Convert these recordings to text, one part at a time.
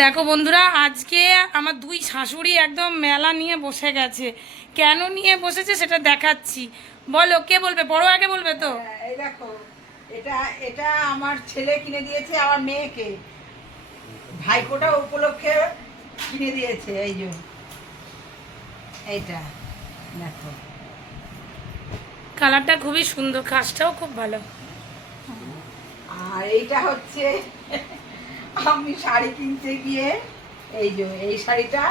দেখো বন্ধুরা আজকে আমার দুই শাশুড়ি একদম মেলা নিয়ে বসে গেছে। কেন নিয়ে বসেছে সেটা দেখাচ্ছি। বলো কে বলবে? বড় আগে বলবে তো। হ্যাঁ, এই দেখো এটা এটা আমার ছেলে কিনে দিয়েছে আমার মেয়েকে। ভাইকোটা উপলক্ষে কিনে দিয়েছে এই যে। এইটা দেখো। কালারটা খুবই সুন্দর কাজটাও খুব ভালো। আর এইটা হচ্ছে আমি শাড়ি কিনতে গিয়ে এই যে এই শাড়িটা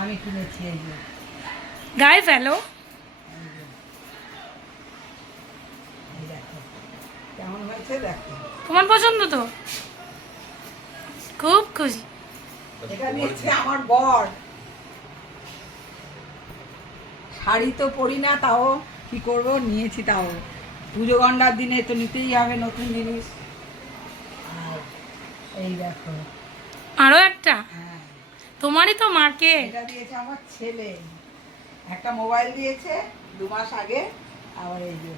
আমি কিনেছি এই যে। গায়ে ফেলো। কেমন হয়েছে দেখো। তোমার পছন্দ তো? খুব খুশি। এটা দিয়েছে আমার বর। শাড়ি তো পরি না তাও কি করব? নিয়েছি তাও। পুজো গন্ডার দিনে তো নিতেই হবে নতুন জিনিস। এই দেখো। আরও একটা? হ্যাঁ। তোমারই তো মাকে এটা দিয়েছে আমার ছেলে। একটা মোবাইল দিয়েছে দু মাস আগে। আবার এই যে।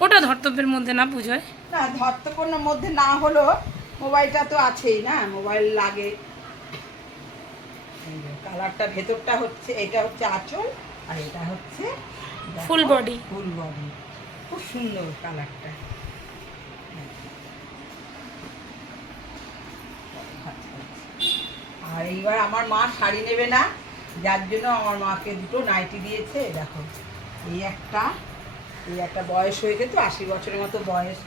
ওটা ধর্তব্যের মধ্যে না পুজোয়? না ধর্তপূর্ণ মধ্যে না হলো মোবাইলটা তো আছেই না? মোবাইল লাগে। কালারটা ভেতরটা হচ্ছে এটা হচ্ছে আঁচল আর এটা হচ্ছে Full body। ফুল বডি খুব সুন্দর কালারটা। আর এইবার আমার মা শাড়ি নেবে না, যার জন্য আমার মাকে দুটো নাইটি দিয়েছে, দেখো। এই একটা এই একটা বয়স হয়েছে তো আশি বছরের মতো বয়স।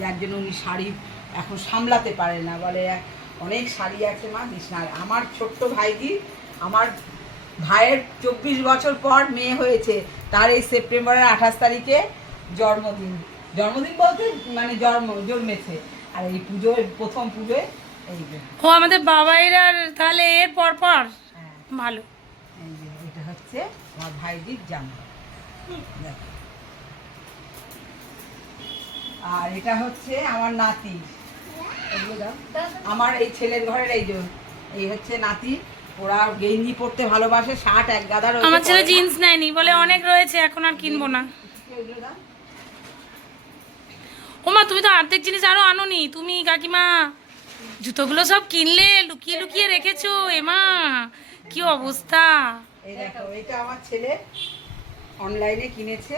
যার জন্য উনি শাড়ি এখন সামলাতে পারে না, বলে অনেক শাড়ি আছে মা, দিস না। আমার ছোট্ট ভাইজি আমার ভাইয়ের চব্বিশ বছর পর মেয়ে হয়েছে, তার এই সেপ্টেম্বরের আঠাশ তারিখে জন্মদিন। জন্মদিন বলতে মানে জন্ম, জন্মেছে। আর এই পুজোয়, প্রথম পুজোয় ও আমাদের বাবাইরা তাহলে এর পর পর হ্যাঁ। ভালো। এটা হচ্ছে আমার ভাইজির জামা। আর এটা হচ্ছে আমার নাতি। আমার এই ছেলের ঘরের এই যে এই হচ্ছে নাতি। ওরা গেঞ্জি পরতে ভালোবাসে শার্ট এক গাদা রয়েছে, আমার ছেলে জিন্স নেয়নি বলে অনেক রয়েছে এখন আর কিনবো না। ওমা তুমি তো অর্ধেক জিনিস আরও আনোনি। তুমি কাকিমা জুতোগুলো সব কিনলে লুকিয়ে লুকিয়ে রেখেছো এমা কি অবস্থা? এই দেখো এটা আমার ছেলে অনলাইনে কিনেছে।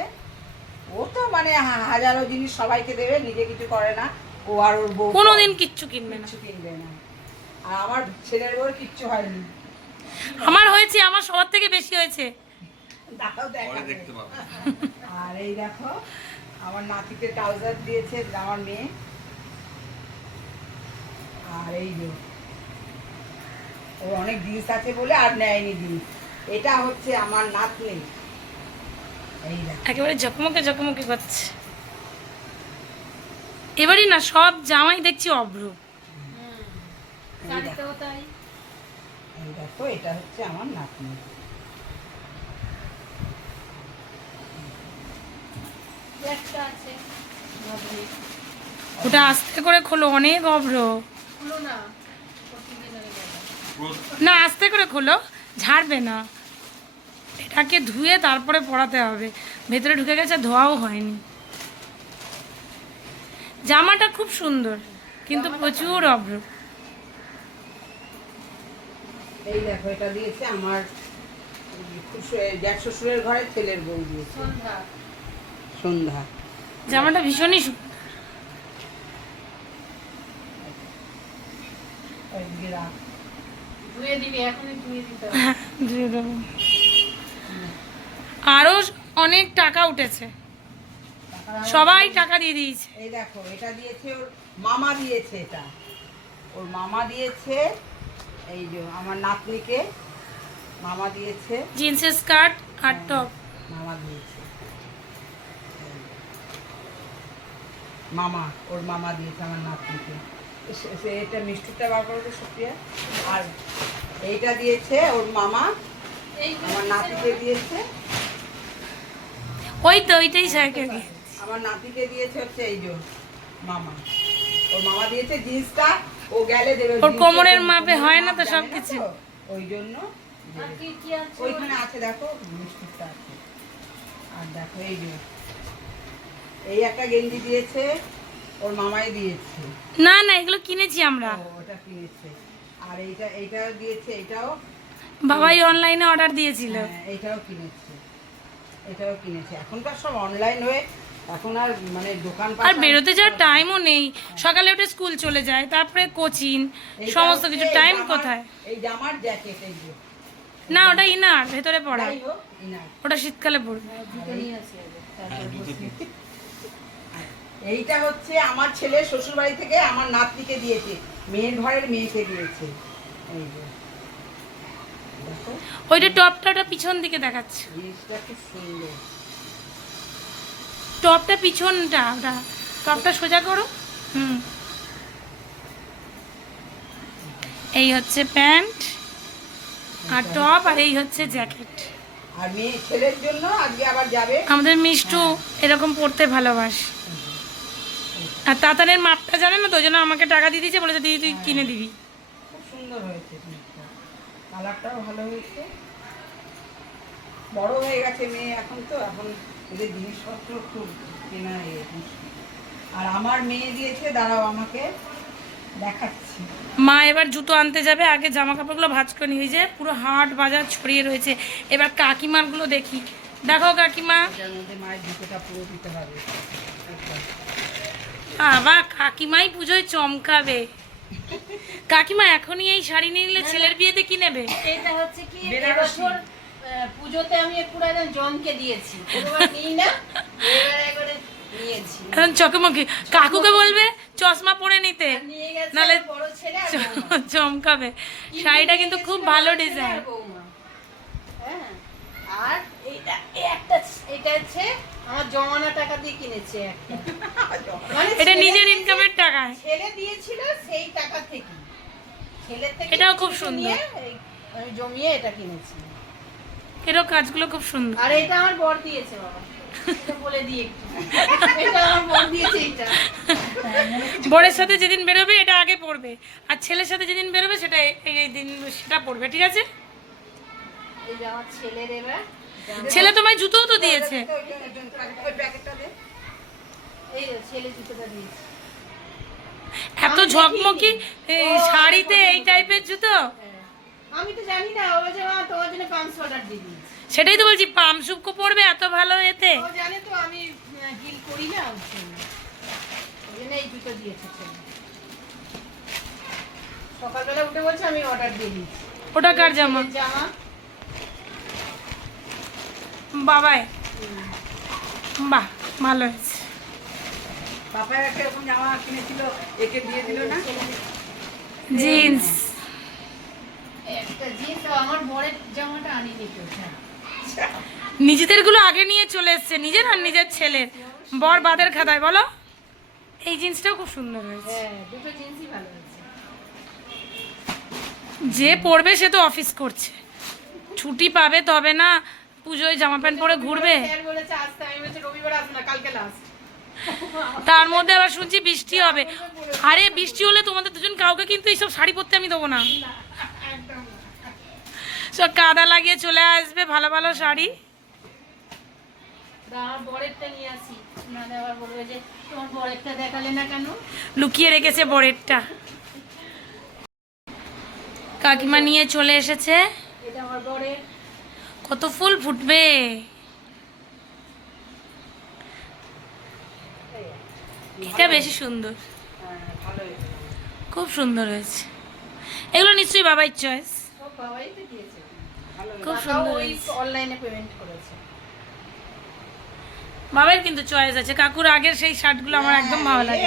ও তো মানে হা- হাজারো জিনিস সবাইকে দেবে নিজে কিছু করে না। ও আর ওর বউ কোনোদিন কিচ্ছু কিনবে না। কিচ্ছু কিনবে না। আর আমার ছেলের বউ কিচ্ছু হয়নি। আমার হয়েছে আমার সবার থেকে বেশি হয়েছে। আর এই দেখো আমার নাতিকে ট্রাউজার দিয়েছে আমার মেয়ে। আর এই যে ওর অনেক জিনিস আছে বলে আর নেয়নি জিনিস এটা হচ্ছে আমার নাতনি। এই দেখো। একেবারে ঝকমকে ঝকমকে করছে। এবারই না সব জামাই দেখছি অভ্র। দেখো। এটা হচ্ছে আমার নাতনি। ওটা আস্তে করে খোলো অনেক অভ্র। না আস্তে করে খোলো ঝাড়বে না। এটাকে ধুয়ে তারপরে পরাতে হবে। ভেতরে ঢুকে গেছে ধোয়াও হয়নি। জামাটা খুব সুন্দর কিন্তু প্রচুর অভ্র। এই দেখো এটা দিয়েছে আমার শ্বশুরের ঘরে ছেলের বউ দিয়েছে। সন্ধ্যা। জামাটা ভীষণই সুন্দর ওইদিকে রাখ। ধুয়ে দেবো আরও অনেক টাকা উঠেছে। সবাই টাকা দিয়ে দিয়েছে। এই দেখো এটা দিয়েছে ওর মামা দিয়েছে এটা। ওর মামা দিয়েছে এই যে আমার নাতনিকে মামা দিয়েছে। জিন্সের স্কার্ট আর টপ। মামা দিয়েছে। মামা ওর মামা দিয়েছে আমার নাতনিকে। এটা মিষ্টিটা বার করবে সুপ্রিয়া। আর এইটা দিয়েছে ওর মামা। আমার নাতিকে দিয়েছে। ওই তো ওইটাই সাইকেল আমার নাতিকে দিয়েছে হচ্ছে এই যে মামা। ওর মামা দিয়েছে জিন্সটা ও গেলে দেবে ওর কোমরের মাপে হয় না তো জানে সবকিছু। তো, ওই জন্য। ওইখানে আছে দেখো মিষ্টিটা আছে। আর দেখো এই যে। এই একটা গেঞ্জি দিয়েছে। ওর মামাই দিয়েছে। না না এগুলো কিনেছি আমরা। ওটা কিনেছে। আর এইটা এইটাও দিয়েছে এটাও বাবাই অনলাইনে অর্ডার দিয়েছিল। হ্যাঁ, এটাও কিনেছে। এটাও কিনেছে। এখনকার সব অনলাইন হয়ে এখন আর মানে দোকান আর বেরোতে যাওয়ার টাইমও নেই। সকালে উঠে স্কুল চলে যায় তারপরে কোচিং সমস্ত কিছু। টাইম কোথায়? এই জামার জ্যাকেট এই যে না ওটা ইনার ভেতরে পড়া। ওটা শীতকালে পড়বে। এইটা হচ্ছে আমার ছেলে শ্বশুর বাড়ি থেকে আমার নাতনিকে দিয়েছে। মেয়ের ঘরের মেয়েকে দিয়েছে। এই যে। ওইটা টপটা ওটা পিছন দিকে দেখাচ্ছে। টপটা পিছনটা ওটা টপটা সোজা করো। হুম। এই হচ্ছে প্যান্ট আর টপ আর এই হচ্ছে জ্যাকেট। আর মেয়ে ছেলের জন্য আজকে আবার যাবে। আমাদের মিষ্টু এরকম পড়তে ভালোবাসে। আর তাতানের মাপটা জানে না তো জন্য আমাকে টাকা দিয়ে দিয়েছে বলেছে দিদি তুই কিনে দিবি। খুব সুন্দর হয়েছে কালারটাও ভালো হয়েছে। বড় হয়ে গেছে মেয়ে এখন তো এখন এদের জিনিসপত্র খুব কেনা। আর আমার মেয়ে দিয়েছে দাঁড়াও আমাকে দেখাচ্ছি। মা এবার জুতো আনতে যাবে আগে জামা কাপড়গুলো ভাঁজ করে নিয়ে যে পুরো হাট বাজার ছড়িয়ে রয়েছে। এবার কাকিমারগুলো দেখি। দেখো কাকিমা। মায়ের জুতোটা পুরো দিতে হবে। আবার কাকিমাই পুজোয় চমকাবে। কাকিমা এখনই এই শাড়ি নিয়ে নিলে ছেলের বিয়েতে কি নেবে? এটা হচ্ছে কি এবছর পুজোতে আমি পুরো একদম জনকে দিয়েছি। নিই না এবার একবারে নিয়েছি। এখন চকমকি কাকুকে বলবে চশমা পরে নিতে। আর নিয়ে গেছে নাহলে বড় ছেলে আর চ- বৌমা। চমকাবে। শাড়িটা কিন্তু খুব ভালো ডিজাইন আর বৌমা। আর এইটা এই একটা এটা হচ্ছে আমার জমানো টাকা দিয়ে কিনেছে এটা নিজের ইনকামের টাকায় ছেলে দিয়েছিল সেই টাকা থেকে। ছেলের থেকে এটাও খুব সুন্দর। আমি জমিয়ে এটা কিনেছি। এরও কাজগুলো খুব সুন্দর। আর এটা আমার বর দিয়েছে বাবা। বলে দিই এটা আমার বর দিয়েছে এটা বরের সাথে যেদিন বেরোবে এটা আগে পড়বে। আর ছেলের সাথে যেদিন বেরোবে সেটা এই এই দিন সেটা পড়বে ঠিক আছে? এই যে আমার ছেলের এবার ছেলে তোমায় জুতোও তো দিয়েছে। এত ঝকমকি শাড়িতে এই টাইপের জুতো। আমি তো জানি না ও যে মা তোমার জন্য পাঁচশো অর্ডার দিয়ে দিয়েছে সেটাই তো বলছি পাম শুক্কো পড়বে এত ভালো এতে? ও জানে তো আমি হিল করি না এই জুতো দিয়েছে সকালবেলা উঠে বলছে আমি অর্ডার দিয়ে দিয়েছি ওটা কার জামা? জামা বাবাই। বাহ ভালো হয়েছে। পাপায় একটা এরকম জামা কিনেছিল একে দিয়ে দিল না? জিন্স। একটা জিন্স আমার বরের জামাটা আনিনি কেউ নিজেদেরগুলো আগে নিয়ে চলে এসছে নিজের আর নিজের ছেলের। বর বাদের খাতায় বলো। এই জিন্সটাও খুব সুন্দর হয়েছে। হ্যাঁ দুটো জিন্সই ভালো হয়েছে। যে পড়বে সে তো অফিস করছে। ছুটি পাবে তবে না পুজোয় জামা প্যান্ট পরে ঘুরবে? তার মধ্যে আবার শুনছি বৃষ্টি হবে। আরে বৃষ্টি হলে তোমাদের দুজন কাউকে কিন্তু এইসব শাড়ি পরতে আমি দেবো না। সব কাদা লাগিয়ে চলে আসবে ভালো ভালো শাড়ি। লুকিয়ে রেখেছে বরেরটা। কাকিমা নিয়ে চলে এসেছে। এটা আমার বরের। কত ফুল ফুটবে। এটা বেশি সুন্দর। হ্যাঁ, খুব সুন্দর হয়েছে। এগুলো নিশ্চয়ই চয়েস বাবাই হয়েছে। খুব সুন্দর অনলাইনে পেমেন্ট করেছে। বাবার কিন্তু চয়েস আছে। কাকুর আগের সেই শার্টগুলো আমার একদম ভালো লাগে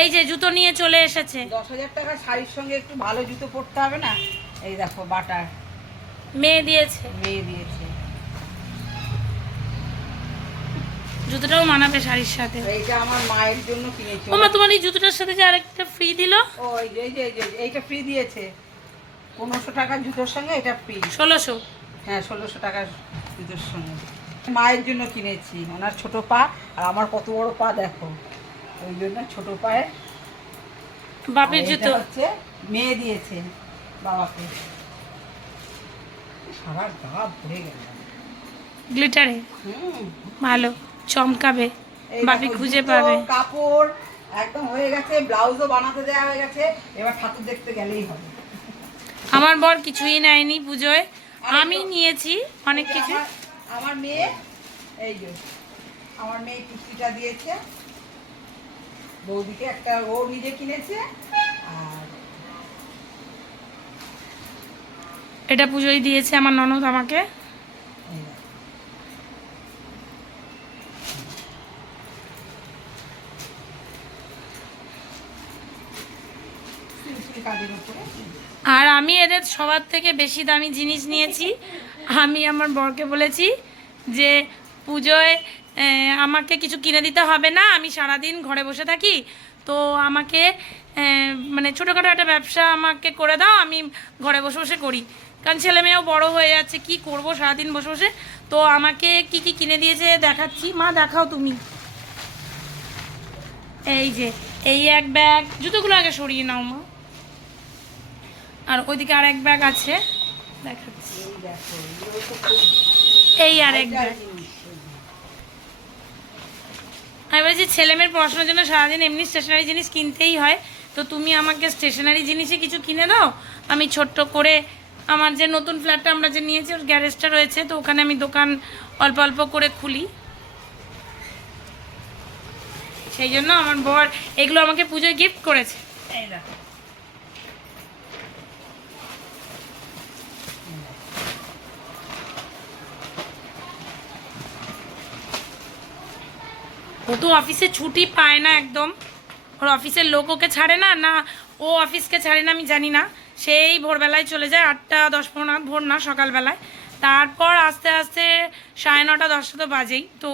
এই যে জুতো নিয়ে চলে এসেছে। দশ হাজার টাকার শাড়ির সঙ্গে একটু ভালো জুতো পরতে হবে না? এই দেখো বাটার। মেয়ে দিয়েছে। মেয়ে দিয়েছে। জুতোটাও মানাবে শাড়ির সাথে। এইটা আমার মায়ের জন্য কিনেছি। ও মা তোমার এই জুতোটার সাথে যে আরেকটা ফ্রি দিল? ও এই যে এই যে এইটা ফ্রি দিয়েছে। পনেরোশো টাকার জুতোর সঙ্গে এটা ফ্রি ষোলোশো? হ্যাঁ ষোলোশো টাকার জুতোর সঙ্গে। মায়ের জন্য কিনেছি। ওনার ছোট পা আর আমার কত বড় পা দেখো। ওই জন্য ছোট পায়ে বাপের জুতো। হচ্ছে মেয়ে দিয়েছে বাবাকে। সারা গা ভরে গেল। গ্লিটারে? ভালো চমকাবে বাপি খুঁজে পাবে। কাপড় একদম হয়ে গেছে ব্লাউজও বানাতে দেওয়া হয়ে গেছে এবার ঠাকুর দেখতে গেলেই হবে। আমার বর কিছুই নেয়নি পুজোয়। আমি নিয়েছি অনেক কিছু। আমার- মেয়ে এই যে আমার মেয়ে কুর্তিটা দিয়েছে। বৌদিকে একটা ও নিজে কিনেছে আর এটা পুজোয় দিয়েছে আমার ননদ আমাকে। আর আমি এদের সবার থেকে বেশি দামি জিনিস নিয়েছি। আমি আমার বরকে বলেছি যে, পুজোয় আমাকে কিছু কিনে দিতে হবে না, আমি সারাদিন ঘরে বসে থাকি। তো আমাকে মানে ছোটোখাটো একটা ব্যবসা আমাকে করে দাও, আমি ঘরে বসে বসে করি। কারণ ছেলে মেয়েও বড় হয়ে যাচ্ছে, কি করব? সারাদিন বসে বসে। তো আমাকে কি কি কিনে দিয়েছে দেখাচ্ছি। মা, দেখাও তুমি। এই যে, এই এক ব্যাগ। জুতোগুলো আগে সরিয়ে নাও, মা। আর ওইদিকে আর এক ব্যাগ আছে। দেখাচ্ছি। এই আর এক ব্যাগ। জিনিস আমি বলছি, ছেলে মেয়ের পড়াশোনার জন্য সারাদিন এমনি স্টেশনারি জিনিস কিনতেই হয়। তো তুমি আমাকে স্টেশনারি জিনিসই কিছু কিনে দাও। আমি ছোট্ট করে আমার যে নতুন ফ্ল্যাটটা আমরা যে নিয়েছি, ওর গ্যারেজটা রয়েছে, তো ওখানে আমি দোকান অল্প অল্প করে খুলি। সেই জন্য আমার বর এগুলো আমাকে পুজোয় গিফট করেছে। ও তো অফিসে ছুটি পায় না একদম। ওর অফিসের লোক ওকে ছাড়ে না? না, ও অফিসকে ছাড়ে না আমি জানি না। সেই ভোরবেলায় চলে যায় আটটা দশ পনেরো ভোর না সকালবেলায়। তারপর আস্তে আস্তে সাড়ে নটা দশটা তো বাজেই। তো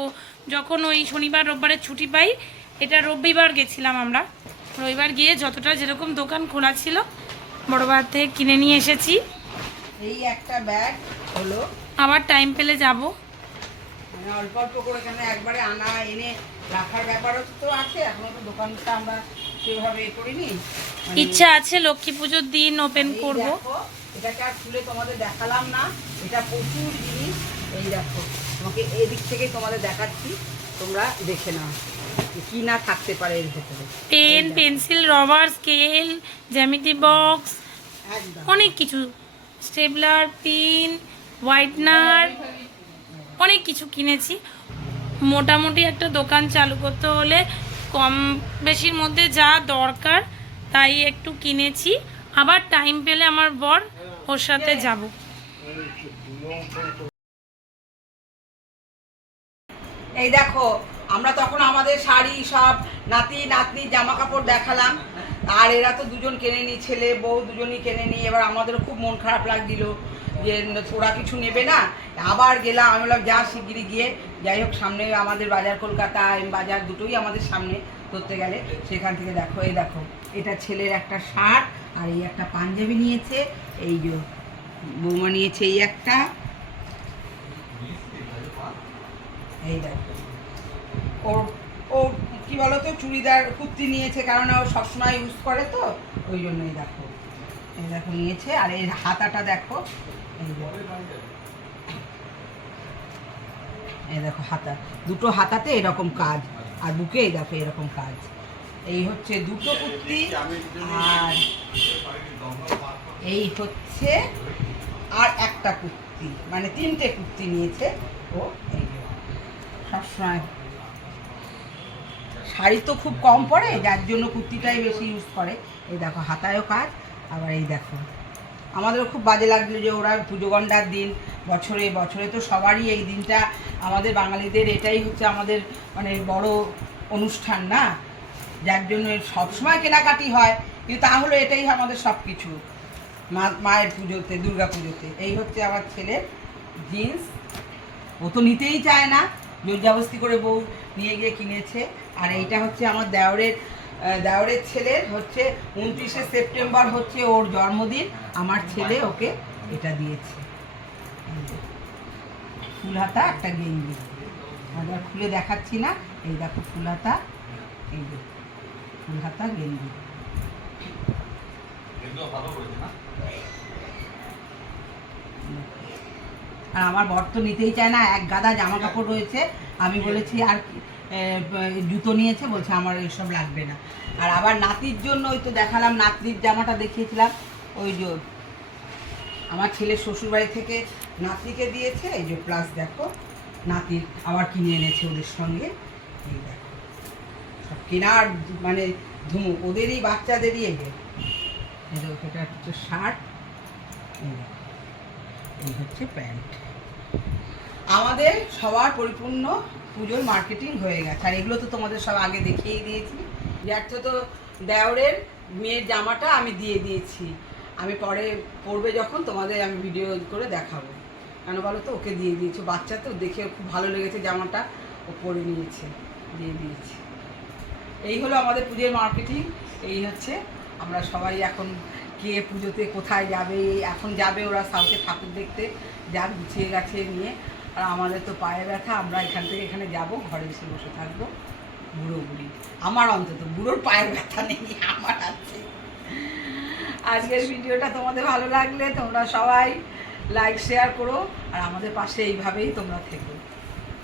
যখন ওই শনিবার রোববারের ছুটি পাই এটা রবিবার গেছিলাম আমরা। রবিবার গিয়ে যতটা যেরকম দোকান খোলা ছিল বড়বার থেকে কিনে নিয়ে এসেছি। এই একটা ব্যাগ হলো। আবার টাইম পেলে যাব। মানে অল্প অল্প করে এখানে একবারে আনা এনে রাখার ব্যাপারও তো আছে এখনও তো দোকানটা আমরা সেভাবে করিনি। মানে ইচ্ছা আছে লক্ষ্মী পুজোর দিন ওপেন করব। এটাকে আর খুলে তোমাদের দেখালাম না। এটা প্রচুর জিনিস। এই দেখো তোমাকে এদিক থেকে তোমাদের দেখাচ্ছি। তোমরা দেখে নাও কি না থাকতে পারে এর ভেতরে। পেন পেন্সিল রবার স্কেল জ্যামিতি বক্স অনেক কিছু। স্টেবলার পিন হোয়াইটনার অনেক কিছু কিনেছি। মোটামুটি একটা দোকান চালু করতে হলে কম বেশির মধ্যে যা দরকার তাই একটু কিনেছি। আবার টাইম পেলে আমার বর ওর সাথে যাব। এই দেখো, আমরা তখন আমাদের শাড়ি সব নাতি নাতনি জামা কাপড় দেখালাম। আর এরা তো দুজন কেনে নি ছেলে, বউ দুজনই কেনে নি এবার আমাদেরও খুব মন খারাপ লাগছিল। যে ওরা কিছু নেবে না, আবার গেলাম। আমি বললাম, যা শিগগিরি গিয়ে। যাই হোক, সামনে আমাদের বাজার কলকাতা বাজার দুটোই আমাদের সামনে ধরতে গেলে। সেখান থেকে দেখো, এই দেখো, এটা ছেলের একটা শার্ট আর এই একটা পাঞ্জাবি নিয়েছে। এই যে বৌমা নিয়েছে এই একটা। এই দেখো। ওর ও কি বলতো, চুড়িদার, কুর্তি নিয়েছে, কারণ ও সবসময় ইউজ করে তো, ওই জন্যই দেখো। এই দেখো, নিয়েছে। আর এর হাতাটা দেখো। এই দেখো। হাতা। দুটো হাতাতে এরকম কাজ। আর বুকে এই দেখো এরকম কাজ। এই হচ্ছে দুটো কুর্তি। আর এই হচ্ছে আর একটা কুর্তি। মানে তিনটে কুর্তি নিয়েছে ও এই সবসময় শাড়ি তো খুব কম পরে যার জন্য কুর্তিটাই বেশি ইউজ করে। এই দেখো, হাতায়ও কাজ। আবার এই দেখো। আমাদেরও খুব বাজে লাগল যে ওরা পুজো গন্ডার দিন, বছরে বছরে তো সবারই এই দিনটা আমাদের বাঙালিদের এটাই হচ্ছে আমাদের মানে বড় অনুষ্ঠান না? যার জন্য সবসময় কেনাকাটি হয়, কিন্তু তাহলে এটাই আমাদের সব কিছু মা, মায়ের পুজোতে, দুর্গা পুজোতে। এই হচ্ছে আমার ছেলের জিন্স। ও তো নিতেই চায় না জোরজাবস্তি করে বউ নিয়ে গিয়ে কিনেছে। আর এইটা হচ্ছে আমার দেওরের দেওরের ছেলের হচ্ছে উনত্রিশে সেপ্টেম্বর হচ্ছে ওর জন্মদিন। আমার ছেলে ওকে এটা দিয়েছে। ফুল হাতা একটা গেঞ্জি। আমরা খুলে দেখাচ্ছি না। এই দেখো ফুল হাতা এই যে ফুল হাতা গেঞ্জি। আর আমার বর তো নিতেই চায় না এক গাদা জামা কাপড় রয়েছে। আমি বলেছি আর জুতো নিয়েছে বলছে আমার এসব লাগবে না। আর আবার নাতির জন্য ওই তো দেখালাম নাতির জামাটা দেখিয়েছিলাম ওই যে আমার ছেলে শ্বশুরবাড়ি থেকে নাতিকে দিয়েছে এই যে প্লাস দেখো নাতির আবার কিনে এনেছে ওদের সঙ্গে এই দেখো। সব কেনার মানে ধুমু ওদেরই বাচ্চাদেরই দেখো, এটা হচ্ছে শার্ট এই হচ্ছে প্যান্ট। আমাদের সবার পরিপূর্ণ পুজোর মার্কেটিং হয়ে গেছে। আর এগুলো তো তোমাদের সব আগে দেখিয়েই দিয়েছি। যাচ্ছ তো দেওরের মেয়ের জামাটা আমি দিয়ে দিয়েছি। আমি পরে পরবে যখন তোমাদের আমি ভিডিও করে দেখাবো। কেন বলো তো? ওকে দিয়ে দিয়েছি। বাচ্চা তো দেখে খুব ভালো লেগেছে জামাটা। ও পরে নিয়েছে, দিয়ে দিয়েছি। এই হলো আমাদের পুজোর মার্কেটিং এই হচ্ছে আমরা সবাই এখন কে পুজোতে কোথায় যাবে, এখন যাবে ওরা সাউথে ঠাকুর দেখতে। যা গুছিয়ে গেছে নিয়ে আর আমাদের তো পায়ে ব্যথা, আমরা এখান থেকে এখানে যাব, ঘরে এসে বসে থাকব। বুড়ো বুড়ি আমার অন্তত বুড়োর পায়ের ব্যথা নেই, আমার আছে। আজকের ভিডিওটা তোমাদের ভালো লাগলে তোমরা সবাই লাইক শেয়ার করো, আর আমাদের পাশে এইভাবেই তোমরা থেকো।